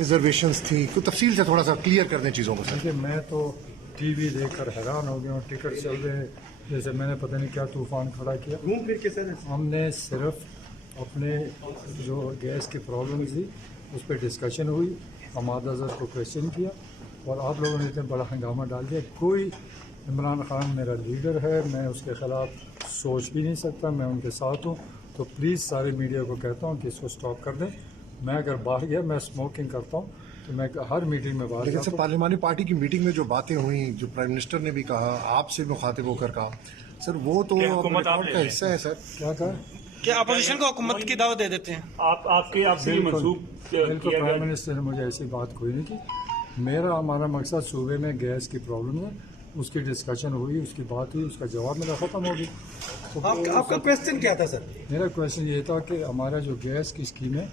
Reservations تھی؟ کوئی تفصیل سے تھوڑا سا کلیئر کر دیں چیزوں کو سر. دیکھیے میں تو ٹی وی دیکھ کر حیران ہو گیا ہوں. ٹکٹ چل رہے جیسے میں نے پتہ نہیں کیا طوفان کھڑا کیا. ہم نے صرف اپنے جو گیس کی پرابلم تھی اس پہ ڈسکشن ہوئی. حماد اظہر کو کویشچن کیا اور آپ لوگوں نے اتنا بڑا ہنگامہ ڈال دیا. کوئی عمران خان میرا لیڈر ہے, میں اس کے خلاف سوچ بھی نہیں سکتا, میں ان کے ساتھ ہوں. تو پلیز سارے میڈیا کو کہتا ہوں کہ اس کو سٹاپ کر دیں. میں اگر باہر گیا, میں اسموکنگ کرتا ہوں تو میں ہر میٹنگ میں باہر لیکن جاتا سر ہوں. پارلیمانی پارٹی کی میٹنگ میں جو باتیں ہوئیں, جو پرائم منسٹر نے بھی کہا, آپ سے مخاطب ہو کر کہا, سر وہ تو حکومت ریکارڈ کا حصہ ہے سر. کیا کہا؟ کیا اپوزیشن کو حکومت کی دعوت دے دیتے ہیں؟ آپ سے یہ منسوخ بالکل کیا پرائم گیا. منسٹر نے مجھے ایسی بات کوئی نہیں کی. ہمارا مقصد صوبے میں گیس کی پرابلم ہے, اس کی ڈسکشن ہوئی, اس کی بات ہوئی, اس کا جواب میرا ختم ہو گیا. تو آپ کا کویشچن کیا تھا سر؟ میرا کویشچن یہ تھا کہ ہمارا جو گیس کی اسکیمیں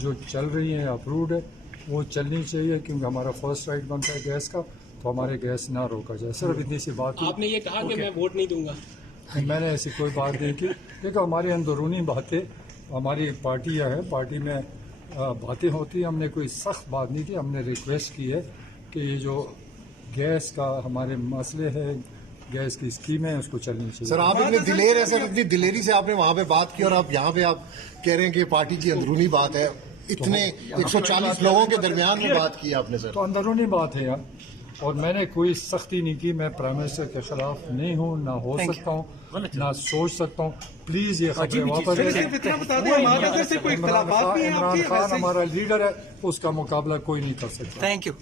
جو چل رہی ہیں اپروڈ ہے وہ چلنی چاہیے, کیونکہ ہمارا فرسٹ رائٹ بنتا ہے گیس کا, تو ہمارے گیس نہ روکا جائے. صرف اتنی سی بات آپ نے یہ کہا کہ میں ووٹ نہیں دوں گا. میں نے ایسی کوئی بات نہیں کی. دیکھو ہماری اندرونی باتیں, ہماری پارٹی ہے, پارٹی میں باتیں ہوتی ہیں. ہم نے کوئی سخت بات نہیں کی. ہم نے ریکویسٹ کی ہے کہ یہ جو گیس کا ہمارے مسئلے ہے, گیس کی اسکیم ہے, اس کو چلنی چاہیے. سر آپ اتنے دلیر ہیں سر, اتنی دلیری سے آپ نے وہاں پہ بات کی اور آپ یہاں پہ آپ کہہ رہے ہیں کہ پارٹی کی اندرونی بات ہے. اتنے 140 لوگوں کے درمیان میں بات کی آپ نے سر. تو اندرونی بات ہے یار, اور میں نے کوئی سختی نہیں کی. میں پرائم منسٹر کے خلاف نہیں ہوں, نہ ہو سکتا ہوں, نہ سوچ سکتا ہوں. پلیز یہ خبریں واپس لیں. عمران خان ہمارا لیڈر ہے, اس کا مقابلہ کوئی نہیں کر سکتا. Thank you.